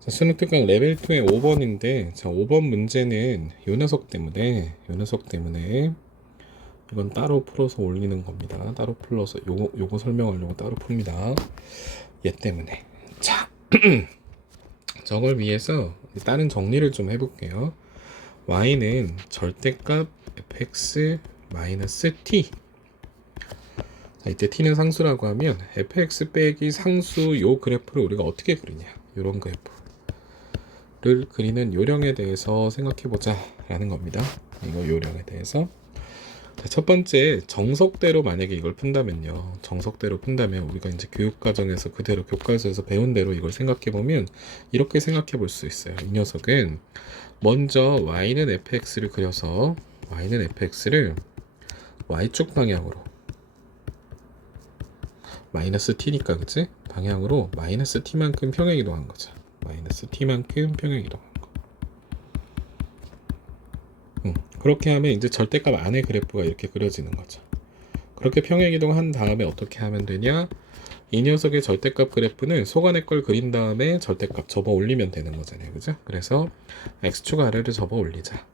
자, 수능 특강 레벨 2의 5번인데, 자, 5번 문제는 요 녀석 때문에 이건 따로 풀어서 올리는 겁니다. 따로 풀어서 요거 설명하려고 따로 풉니다. 얘 때문에. 자, 저걸 위해서 다른 정리를 좀 해볼게요. y는 절대값 fx 마이너스 t. 자, 이때 t는 상수라고 하면 fx 빼기 상수 요 그래프를 우리가 어떻게 그리냐, 요런 그래프를 그리는 요령에 대해서 생각해보자 라는 겁니다. 이거 요령에 대해서. 자, 첫 번째, 정석대로 만약에 이걸 푼다면요, 정석대로 푼다면 우리가 이제 교육과정에서 그대로 교과서에서 배운 대로 이걸 생각해보면 이렇게 생각해볼 수 있어요. 이 녀석은 먼저 y는 fx를 그려서 y는 fx를 y축 방향으로 마이너스 t니까, 그치? 방향으로 마이너스 t만큼 평행이동한 거죠. 마이너스 t만큼 평행이동한 거. 그렇게 하면 이제 절대값 안에 그래프가 이렇게 그려지는 거죠. 그렇게 평행이동한 다음에 어떻게 하면 되냐? 이 녀석의 절대값 그래프는 속안의 걸 그린 다음에 절대값 접어 올리면 되는 거잖아요, 그죠? 그래서 x축 아래를 접어 올리자.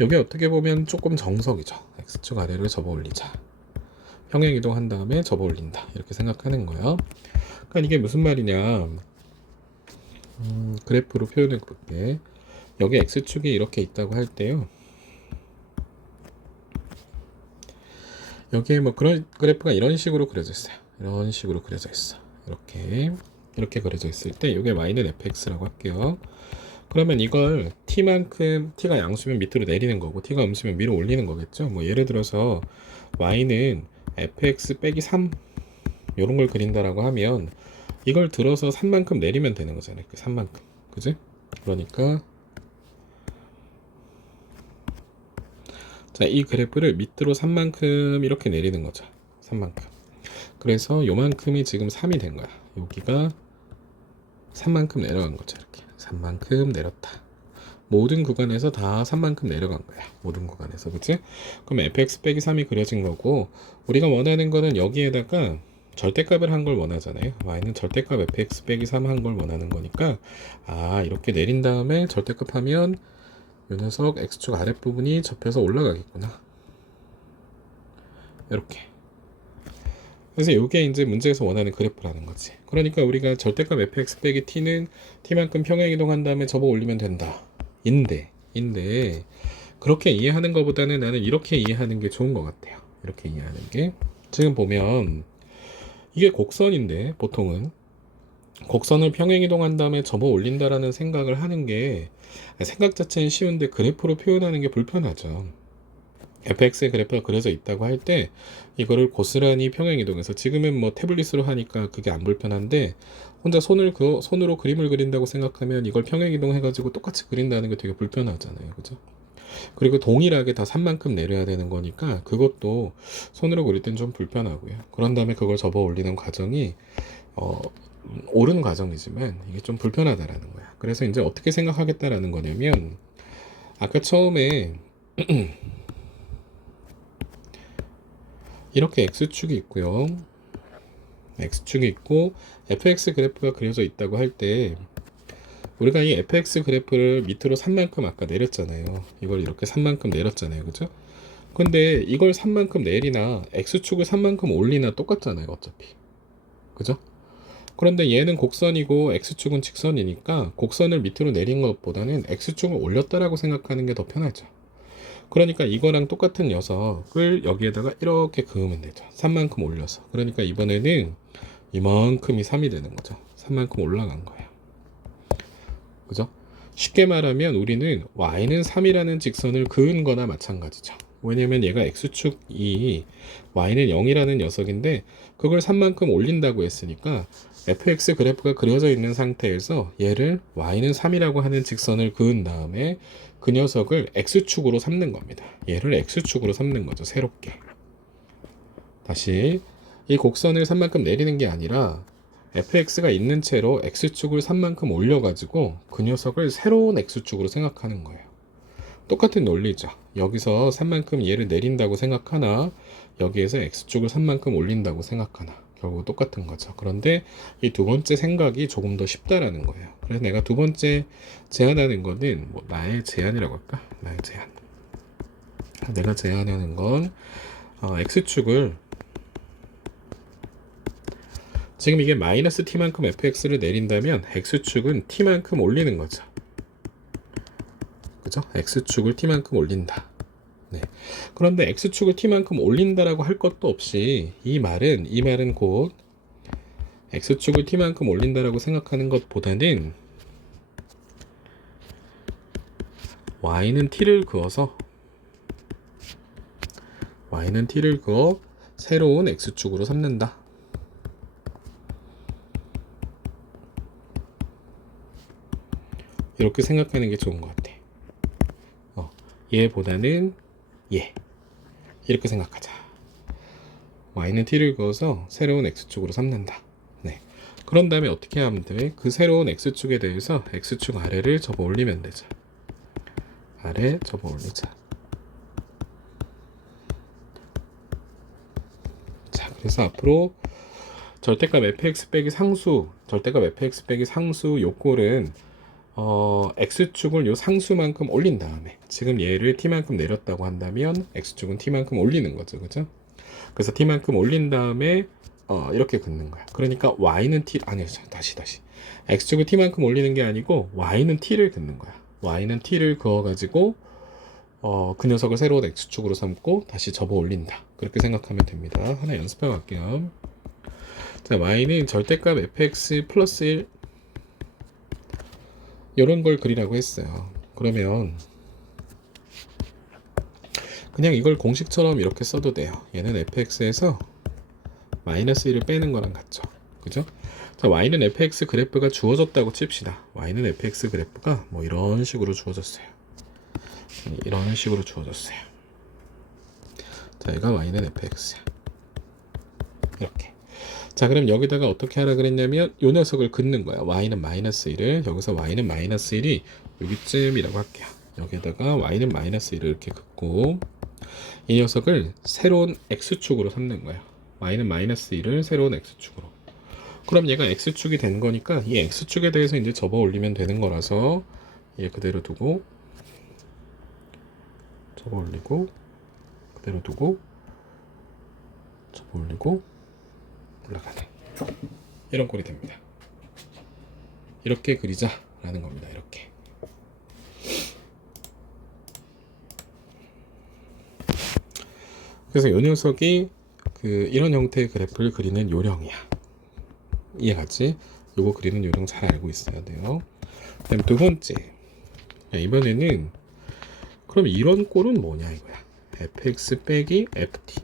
이게 어떻게 보면 조금 정석이죠. x축 아래를 접어 올리자. 평행 이동한 다음에 접어 올린다, 이렇게 생각하는 거예요. 그러니까 이게 무슨 말이냐, 그래프로 표현해 볼게. 여기 x축이 이렇게 있다고 할 때요, 여기에 뭐 그런 그래프가 이런 식으로 그려져 있어요. 이런 식으로 그려져 있어. 이렇게 그려져 있을 때 이게 y는 fx라고 할게요. 그러면 이걸 t만큼, t가 양수면 밑으로 내리는 거고 t가 음수면 위로 올리는 거겠죠. 뭐 예를 들어서 y는 fx 빼기 3 이런 걸 그린다라고 하면 이걸 들어서 3만큼 내리면 되는 거잖아요. 그 3만큼, 그지? 그러니까 자, 이 그래프를 밑으로 3만큼 이렇게 내리는 거죠. 3만큼. 그래서 요만큼이 지금 3이 된 거야. 여기가 3만큼 내려간 거죠. 이렇게 3만큼 내렸다. 모든 구간에서 다 3만큼 내려간 거야. 모든 구간에서, 그치? 그럼 fx 빼기 3이 그려진 거고, 우리가 원하는 거는 여기에다가 절대값을 한 걸 원하잖아요. y는 절대값 fx 빼기 3 한 걸 원하는 거니까, 아, 이렇게 내린 다음에 절대값 하면 요 녀석 x축 아랫부분이 접혀서 올라가겠구나. 이렇게. 그래서 이게 이제 문제에서 원하는 그래프라는 거지. 그러니까 우리가 절대값 fx 빼기 t는 t만큼 평행 이동한 다음에 접어 올리면 된다. 인데 그렇게 이해하는 것보다는 나는 이렇게 이해하는 게 좋은 것 같아요. 이렇게 이해하는 게. 지금 보면 이게 곡선인데, 보통은 곡선을 평행 이동한 다음에 접어 올린다라는 생각을 하는 게, 생각 자체는 쉬운데 그래프로 표현하는 게 불편하죠. fx의 그래프가 그려져 있다고 할 때 이거를 고스란히 평행 이동해서, 지금은 뭐 태블릿으로 하니까 그게 안 불편한데, 혼자 손으로 그림을 그린다고 생각하면 이걸 평행 이동해 가지고 똑같이 그린다는 게 되게 불편하잖아요, 그죠? 그리고 동일하게 다 3만큼 내려야 되는 거니까 그것도 손으로 그릴 땐 좀 불편하고요. 그런 다음에 그걸 접어 올리는 과정이 옳은 과정이지만 이게 좀 불편하다라는 거야. 그래서 이제 어떻게 생각하겠다라는 거냐면, 아까 처음에 이렇게 x축이 있고요, x축이 있고 fx 그래프가 그려져 있다고 할 때, 우리가 이 fx 그래프를 밑으로 3만큼 아까 내렸잖아요. 이걸 이렇게 3만큼 내렸잖아요, 그죠? 근데 이걸 3만큼 내리나 x축을 3만큼 올리나 똑같잖아요, 어차피, 그죠? 그런데 얘는 곡선이고 x축은 직선이니까 곡선을 밑으로 내린 것보다는 x축을 올렸다라고 생각하는 게 더 편하죠. 그러니까 이거랑 똑같은 녀석을 여기에다가 이렇게 그으면 되죠. 3만큼 올려서. 그러니까 이번에는 이만큼이 3이 되는 거죠. 3만큼 올라간 거예요. 그죠? 쉽게 말하면 우리는 y는 3이라는 직선을 그은 거나 마찬가지죠. 왜냐면 얘가 x축이 y는 0이라는 녀석인데 그걸 3만큼 올린다고 했으니까 fx 그래프가 그려져 있는 상태에서 얘를 y는 3이라고 하는 직선을 그은 다음에 그 녀석을 x축으로 삼는 겁니다. 얘를 x축으로 삼는 거죠, 새롭게. 다시, 이 곡선을 3만큼 내리는 게 아니라 fx가 있는 채로 x축을 3만큼 올려가지고 그 녀석을 새로운 x축으로 생각하는 거예요. 똑같은 논리죠. 여기서 3만큼 얘를 내린다고 생각하나, 여기에서 x축을 3만큼 올린다고 생각하나, 결국 똑같은 거죠. 그런데 이 두 번째 생각이 조금 더 쉽다라는 거예요. 그래서 내가 두 번째 제안하는 거는 뭐 나의 제안이라고 할까? 나의 제안. 내가 제안하는 건 x축을 지금 이게 마이너스 t만큼 fx를 내린다면 x축은 t만큼 올리는 거죠. 그죠? x축을 t만큼 올린다. 네. 그런데 x축을 t만큼 올린다라고 할 것도 없이 이 말은 곧 x축을 t만큼 올린다라고 생각하는 것보다는 y는 t를 그어서 새로운 x축으로 삼는다. 이렇게 생각하는 게 좋은 것 같아. 얘보다는 얘. 이렇게 생각하자. y는 t를 그어서 새로운 x축으로 삼는다. 네. 그런 다음에 어떻게 하면 돼? 그 새로운 x축에 대해서 x축 아래를 접어 올리면 되죠. 아래 접어 올리자. 자, 그래서 앞으로 절대값 fx 빼기 상수, 요 꼴은 x축을 요 상수만큼 올린 다음에 지금 얘를 t만큼 내렸다고 한다면 x축은 t만큼 올리는 거죠. 그죠? 그래서 t만큼 올린 다음에 이렇게 긋는 거야. 그러니까 y는 t 아니 다시 x축을 t만큼 올리는 게 아니고 y는 t를 긋는 거야. y는 t를 그어 가지고 그 녀석을 새로운 x축으로 삼고 다시 접어 올린다. 그렇게 생각하면 됩니다. 하나 연습해 갈게요. 자, y는 절대값 fx 플러스 1 이런 걸 그리라고 했어요. 그러면 그냥 이걸 공식처럼 이렇게 써도 돼요. 얘는 fx에서 마이너스 1을 빼는 거랑 같죠. 그죠? 자, y는 fx 그래프가 주어졌다고 칩시다. y는 fx 그래프가 뭐 이런 식으로 주어졌어요. 이런 식으로 주어졌어요. 자, 얘가 y는 fx야. 이렇게. 자, 그럼 여기다가 어떻게 하라 그랬냐면 요 녀석을 긋는 거야. y는 마이너스 1을 여기서 y는 마이너스 1이 여기쯤이라고 할게요. 여기다가 y는 마이너스 1을 이렇게 긋고 이 녀석을 새로운 x축으로 삼는 거야. y는 마이너스 1을 새로운 x축으로. 그럼 얘가 x축이 된 거니까 이 x축에 대해서 이제 접어 올리면 되는 거라서 얘 그대로 두고 접어 올리고 그대로 두고 접어 올리고 올라가네. 이런 꼴이 됩니다. 이렇게 그리자라는 겁니다. 이렇게. 그래서 이 녀석이 이런 형태의 그래프를 그리는 요령이야. 이해갔지? 요거 그리는 요령 잘 알고 있어야 돼요. 그다음 두 번째. 이번에는 그럼 이런 꼴은 뭐냐 이거야. fx 빼기 ft.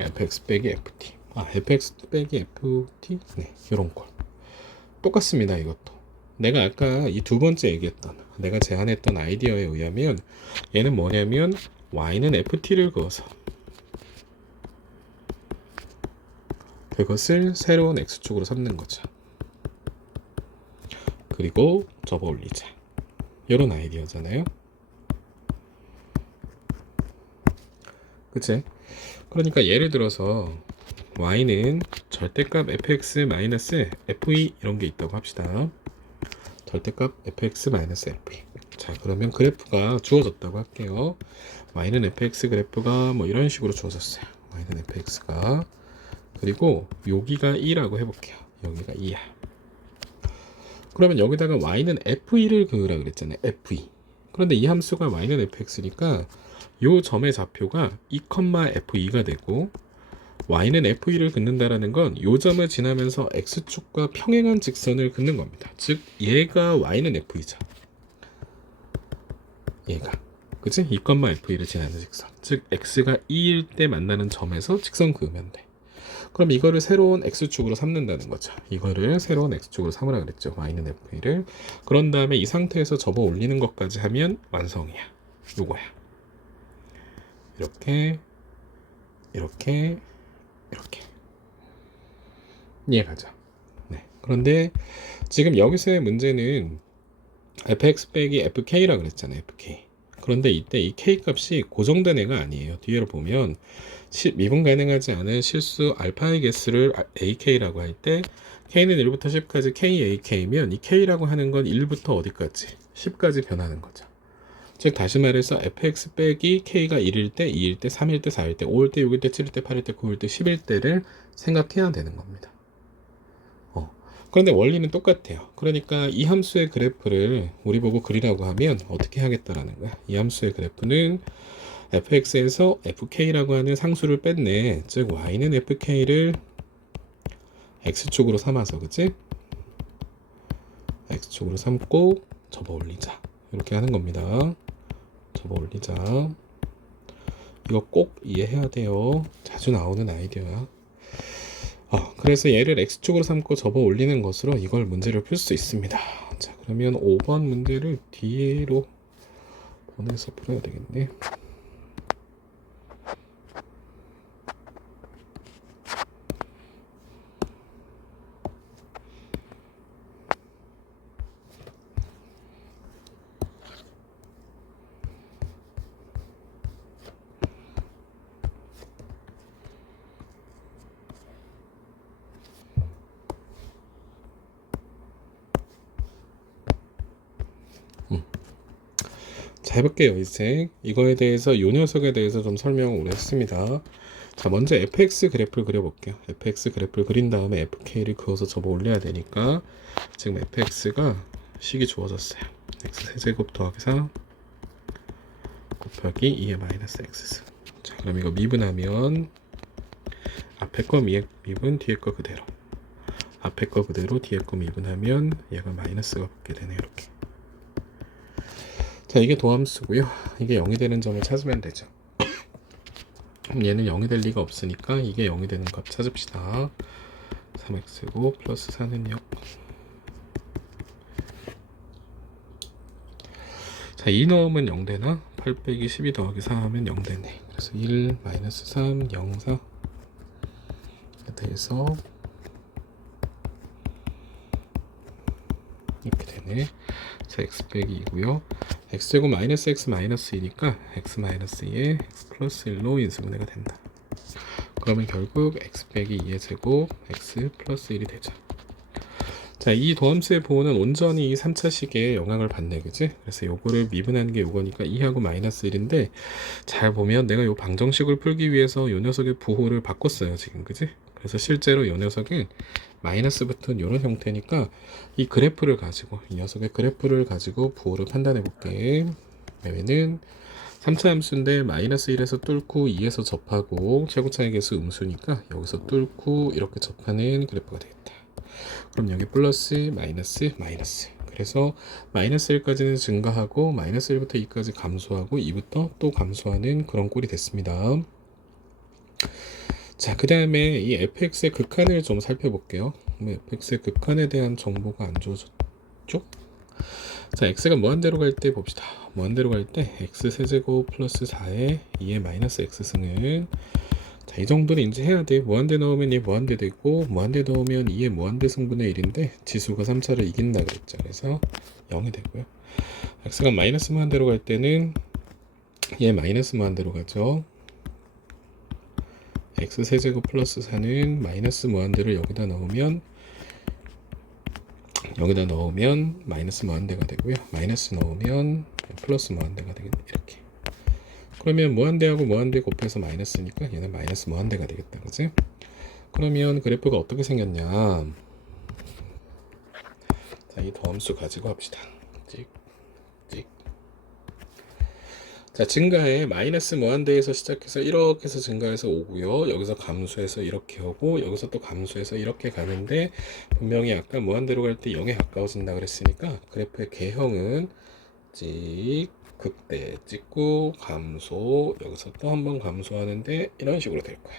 fx 빼기 ft. fx 빼기 ft. 네, 이런 꼴. 똑같습니다. 이것도. 내가 아까 이 두 번째 얘기했던, 내가 제안했던 아이디어에 의하면 얘는 뭐냐면 y는 ft를 그어서 그것을 새로운 x축으로 삼는 거죠. 그리고 접어 올리자. 이런 아이디어잖아요. 그치? 그러니까 예를 들어서 y는 절대값 fx 마이너스 fe 이런 게 있다고 합시다. 절대값 fx-fe. 자, 그러면 그래프가 주어졌다고 할게요. y는 fx 그래프가 뭐 이런 식으로 주어졌어요. y는 fx가 그리고 여기가 2라고 해볼게요. 여기가 2야. 그러면 여기다가 y는 fe를 그으라 그랬잖아요. fe. 그런데 이 함수가 y는 fx니까 요 점의 좌표가 2,fe2가 되고 y는 fe를 긋는다라는 건 요 점을 지나면서 x축과 평행한 직선을 긋는 겁니다. 즉 얘가 y는 fe죠. 얘가. 그치? 2,fe를 지나는 직선. 즉 x가 2일 때 만나는 점에서 직선 그으면 돼. 그럼 이거를 새로운 x축으로 삼는다는 거죠. 이거를 새로운 x축으로 삼으라 그랬죠. y는 fe를. 그런 다음에 이 상태에서 접어 올리는 것까지 하면 완성이야. 요거야. 이렇게 이렇게 이렇게 이해가죠? 네. 그런데 지금 여기서의 문제는 fx 빼기 fk라 그랬잖아요. fk. 그런데 이때 이 k 값이 고정된 애가 아니에요. 뒤로 보면 미분 가능하지 않은 실수 알파의 개수를 ak라고 할 때 k는 1부터 10까지 kak면 이 k라고 하는 건 1부터 어디까지? 10까지 변하는 거죠. 즉 다시 말해서 fx 빼기 k가 1일 때, 2일 때, 3일 때, 4일 때, 5일 때, 6일 때, 7일 때, 8일 때, 9일 때, 10일 때를 생각해야 되는 겁니다. 그런데 원리는 똑같아요. 그러니까 이 함수의 그래프를 우리 보고 그리라고 하면 어떻게 하겠다라는 거야. 이 함수의 그래프는 fx에서 fk라고 하는 상수를 뺐네. 즉 y는 fk를 x축으로 삼아서, 그치? x축으로 삼고 접어 올리자. 이렇게 하는 겁니다. 접어 올리자. 이거 꼭 이해해야 돼요. 자주 나오는 아이디어야. 그래서 얘를 x축으로 삼고 접어 올리는 것으로 이걸 문제를 풀 수 있습니다. 자, 그러면 5번 문제를 뒤로 보내서 풀어야 되겠네. 자, 해볼게요. 이제 이거에 대해서 요 녀석에 대해서 좀 설명을 했습니다. 자, 먼저 fx 그래프를 그려볼게요. fx 그래프를 그린 다음에 fk를 그어서 접어 올려야 되니까 지금 fx가 식이 주어졌어요. x 세제곱 더하기 4 곱하기 2의 마이너스 x. 자, 그럼 이거 미분하면 앞에 거 미분, 뒤에 거 그대로. 앞에 거 그대로, 뒤에 거 미분하면 얘가 마이너스가 붙게 되네요. 이렇게. 자, 이게 도함수고요. 이게 0이 되는 점을 찾으면 되죠. 얘는 0이 될 리가 없으니까 이게 0이 되는 값 찾읍시다. 3x고 플러스 4는 0. 자, 2 넣으면 0 되나? 8 빼기 12 더하기 4 하면 0 되네. 그래서 1 마이너스 3 0 4 돼서 이렇게 되네. 자, x 빼기 2고요. x제곱 마이너스 x 마이너스 2니까 x 마이너스 2에 x 플러스 1로 인수분해가 된다. 그러면 결국 x 빼기 2의 제곱 x 플러스 1이 되죠. 자, 이 도함수의 보호는 온전히 이 3차식에 영향을 받네, 그지? 그래서 요거를 미분하는 게 요거니까 2하고 마이너스 1인데 잘 보면 내가 요 방정식을 풀기 위해서 요 녀석의 부호를 바꿨어요, 지금, 그지? 그래서 실제로 요 녀석은 마이너스 붙은 요런 형태니까 이 그래프를 가지고, 이 녀석의 그래프를 가지고 부호를 판단해 볼게. 얘는 3차 함수인데 마이너스 1에서 뚫고 2에서 접하고 최고차의 개수 음수니까 여기서 뚫고 이렇게 접하는 그래프가 되겠다. 그럼 여기 플러스 마이너스 마이너스. 그래서 마이너스 1까지는 증가하고 마이너스 1부터 2까지 감소하고 2부터 또 감소하는 그런 꼴이 됐습니다. 자, 그 다음에 이 fx의 극한을 좀 살펴볼게요. fx의 극한에 대한 정보가 안 주어졌죠? 자, x가 무한대로 갈 때 봅시다. 무한대로 갈 때 x 세제곱 플러스 4에 2의 마이너스 x승은, 자, 이 정도는 이제 해야 돼. 무한대 넣으면 얘 무한대 되고 무한대 넣으면 2의 무한대 승분의 1인데 지수가 3차를 이긴다 그랬죠. 그래서 0이 되고요. x가 마이너스 무한대로 갈 때는 얘 마이너스 무한대로 가죠. x 세제곱 플러스 4는 마이너스 무한대를 여기다 넣으면 마이너스 무한대가 되고요. 마이너스 넣으면 플러스 무한대가 되겠네. 이렇게. 그러면 무한대하고 무한대 곱해서 마이너스니까 얘는 마이너스 무한대가 되겠다. 그치? 그러면 그래프가 어떻게 생겼냐. 자, 이 더함수 가지고 합시다. 찍, 찍. 자, 증가해. 마이너스 무한대에서 시작해서 이렇게 해서 증가해서 오고요. 여기서 감소해서 이렇게 오고 여기서 또 감소해서 이렇게 가는데 분명히 아까 무한대로 갈 때 0에 가까워진다 그랬으니까 그래프의 개형은 찍, 극대 찍고 감소, 여기서 또 한 번 감소하는데 이런 식으로 될 거야.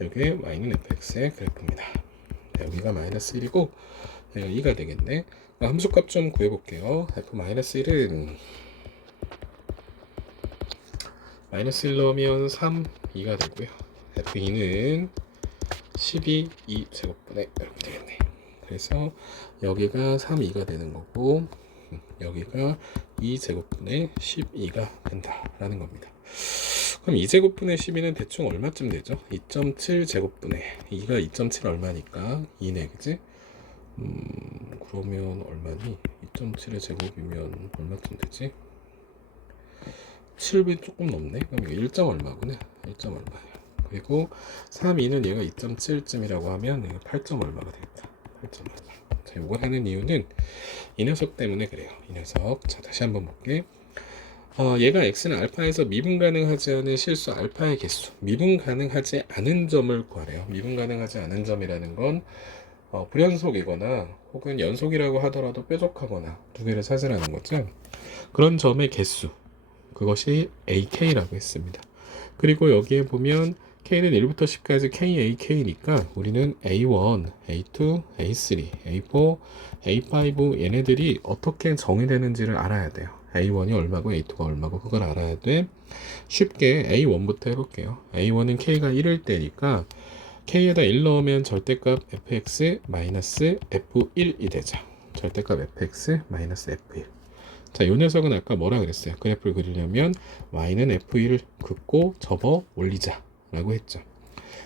여기에 y는 fx의 그래프입니다. 여기가 마이너스 1이고 여기가 2가 되겠네. 함수값 좀 구해볼게요. f-1은 마이너스 1 넣으면 3, 2가 되고요. f2는 12, 2 제곱분의 이렇게 되겠네. 그래서 여기가 3, 2가 되는 거고 여기가 2제곱분의 12가 된다라는 겁니다. 그럼 2제곱분의 12는 대충 얼마쯤 되죠? 2.7제곱분의 2가 2.7 얼마니까 2네, 그지? 그러면 얼마니? 2.7의 제곱이면 얼마쯤 되지? 7이 조금 넘네? 그럼 이거 1점 얼마구나. 1점 얼마예요. 그리고 3, 2는 얘가 2.7쯤이라고 하면 이거 8점 얼마가 되겠다. 8점 얼마. 자, 이거 하는 이유는 이 녀석 때문에 그래요. 이 녀석. 자, 다시 한번 볼게. 얘가 x는 알파에서 미분 가능하지 않은 실수 알파의 개수, 미분 가능하지 않은 점을 구하래요. 미분 가능하지 않은 점이라는 건 불연속이거나 혹은 연속이라고 하더라도 뾰족하거나 두 개를 찾으라는 거죠. 그런 점의 개수, 그것이 ak라고 했습니다. 그리고 여기에 보면 k는 1부터 10까지 kak니까 우리는 a1, a2, a3, a4, a5 얘네들이 어떻게 정의되는지를 알아야 돼요. a1이 얼마고 a2가 얼마고 그걸 알아야 돼. 쉽게 a1부터 해볼게요. a1은 k가 1일 때니까 k에다 1 넣으면 절대값 fx-f1이 되죠. 절대값 fx-f1. 자, 요 녀석은 아까 뭐라 그랬어요? 그래프를 그리려면 y는 f1을 긋고 접어 올리자 라고 했죠.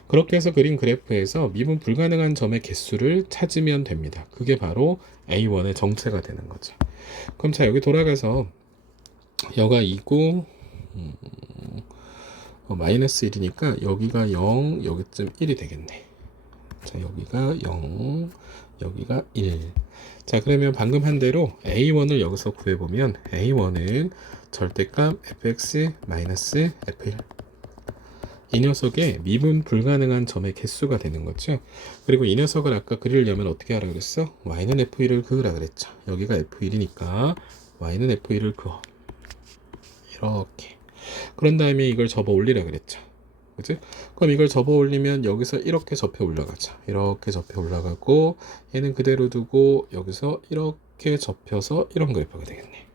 그렇게 해서 그린 그래프에서 미분 불가능한 점의 개수를 찾으면 됩니다. 그게 바로 a1의 정체가 되는 거죠. 그럼 자, 여기 돌아가서 여가 2고 마이너스 1이니까 여기가 0, 여기쯤 1이 되겠네. 자, 여기가 0, 여기가 1. 자, 그러면 방금 한 대로 a1을 여기서 구해보면 a1은 절대값 fx-f1, 이 녀석의 미분 불가능한 점의 개수가 되는 거죠. 그리고 이 녀석을 아까 그리려면 어떻게 하라 그랬어? y는 f1을 그으라 그랬죠. 여기가 f1이니까 y는 f1을 그어. 이렇게. 그런 다음에 이걸 접어 올리라 그랬죠. 그치? 그럼 이걸 접어 올리면 여기서 이렇게 접혀 올라가죠. 이렇게 접혀 올라가고 얘는 그대로 두고 여기서 이렇게 접혀서 이런 그래프가 되겠네.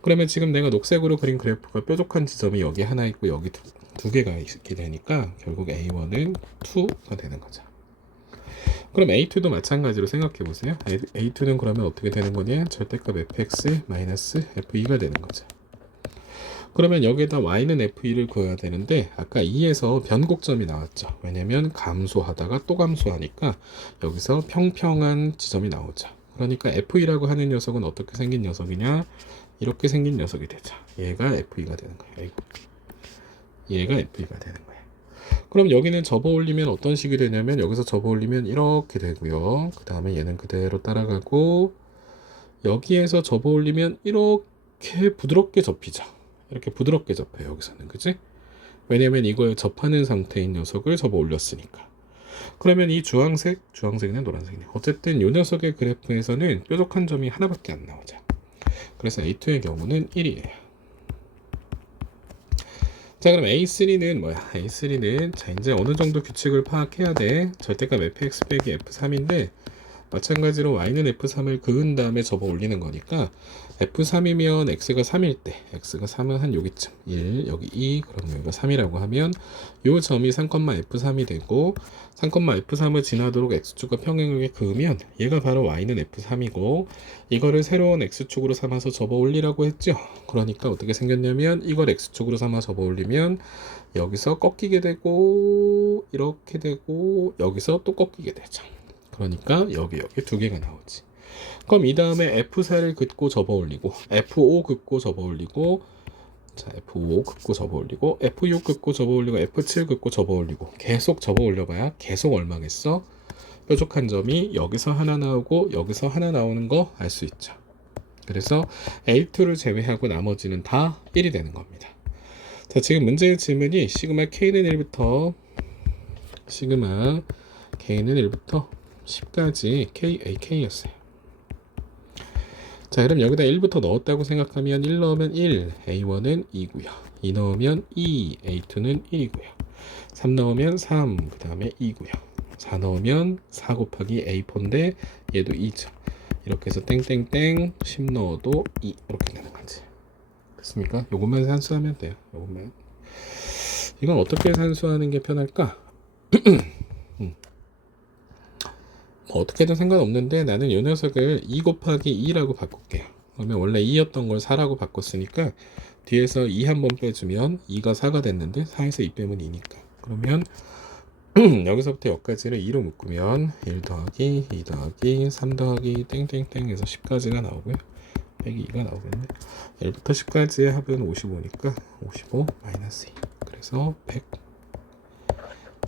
그러면 지금 내가 녹색으로 그린 그래프가 뾰족한 지점이 여기 하나 있고 여기 두 개가 있게 되니까 결국 A1은 2가 되는 거죠. 그럼 A2도 마찬가지로 생각해 보세요. A2는 그러면 어떻게 되는 거냐? 절대값 fx-f2가 되는 거죠. 그러면 여기에다 y는 f1을 구해야 되는데 아까 2에서 변곡점이 나왔죠. 왜냐면 감소하다가 또 감소하니까 여기서 평평한 지점이 나오죠. 그러니까 f2라고 하는 녀석은 어떻게 생긴 녀석이냐? 이렇게 생긴 녀석이 되죠. 얘가 f2가 되는 거예요. 아이고. 얘가 f2가 되는 거예요. 그럼 여기는 접어 올리면 어떤 식이 되냐면 여기서 접어 올리면 이렇게 되고요. 그 다음에 얘는 그대로 따라가고 여기에서 접어 올리면 이렇게 부드럽게 접히죠. 이렇게 부드럽게 접혀요. 여기서는. 그치? 왜냐면 이거에 접하는 상태인 녀석을 접어 올렸으니까. 그러면 이 주황색이나 노란색이네. 어쨌든 이 녀석의 그래프에서는 뾰족한 점이 하나밖에 안 나오죠. 그래서 A2의 경우는 1이에요. 자, 그럼 A3는 뭐야? A3는 자, 이제 어느 정도 규칙을 파악해야 돼. 절대값 fx 빼기 f3인데 마찬가지로 y는 f3을 그은 다음에 접어 올리는 거니까 f3이면 x가 3일 때 x가 3은 한 여기쯤 1, 여기 2, 그럼 여기가 3이라고 하면 요 점이 3,f3이 되고 3,f3을 지나도록 x축과 평행하게 그으면 얘가 바로 y는 f3이고 이거를 새로운 x축으로 삼아서 접어 올리라고 했죠. 그러니까 어떻게 생겼냐면 이걸 x축으로 삼아 접어 올리면 여기서 꺾이게 되고 이렇게 되고 여기서 또 꺾이게 되죠. 그러니까 여기 두 개가 나오지. 그럼 이 다음에 F4를 긋고 접어 올리고 F5 긋고 접어 올리고 자 F5 긋고 접어 올리고 F6 긋고 접어 올리고 F7 긋고 접어 올리고 계속 접어 올려봐야 계속 얼마겠어? 뾰족한 점이 여기서 하나 나오고 여기서 하나 나오는 거 알 수 있죠. 그래서 A2를 제외하고 나머지는 다 1이 되는 겁니다. 자, 지금 문제의 질문이 시그마 K는 1부터 시그마 K는 1부터 10까지 KAK였어요. 자, 그럼 여기다 1부터 넣었다고 생각하면 1 넣으면 1, A1은 2고요. 2 넣으면 2, A2는 1이고요. 3 넣으면 3, 그 다음에 2고요. 4 넣으면 4 곱하기 A4인데 얘도 2죠. 이렇게 해서 땡땡땡 10 넣어도 2 이렇게 되는 거지. 됐습니까? 요것만 산수하면 돼요. 요것만. 이건 어떻게 산수하는 게 편할까? 어떻게든 상관없는데 나는 이 녀석을 2 곱하기 2라고 바꿀게요. 그러면 원래 2였던 걸 4라고 바꿨으니까 뒤에서 2 한번 빼주면 2가 4가 됐는데 4에서 2 빼면 2니까. 그러면 여기서부터 여기까지를 2로 묶으면 1 더하기 2 더하기 3 더하기 땡땡땡 해서 10까지가 나오고요. 빼기 2가 나오겠네. 1부터 10까지의 합은 55니까 55 마이너스 2. 그래서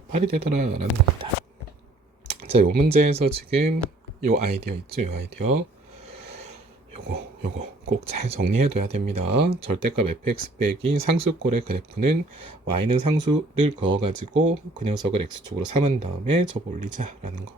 108이 되더라 라는 겁니다. 자, 요 문제에서 지금 요 아이디어 있죠? 요 아이디어. 요거 꼭 잘 정리해둬야 됩니다. 절대값 fx 빼기 상수꼴의 그래프는 y는 상수를 그어가지고 그 녀석을 x축으로 삼은 다음에 접어 올리자 라는 거.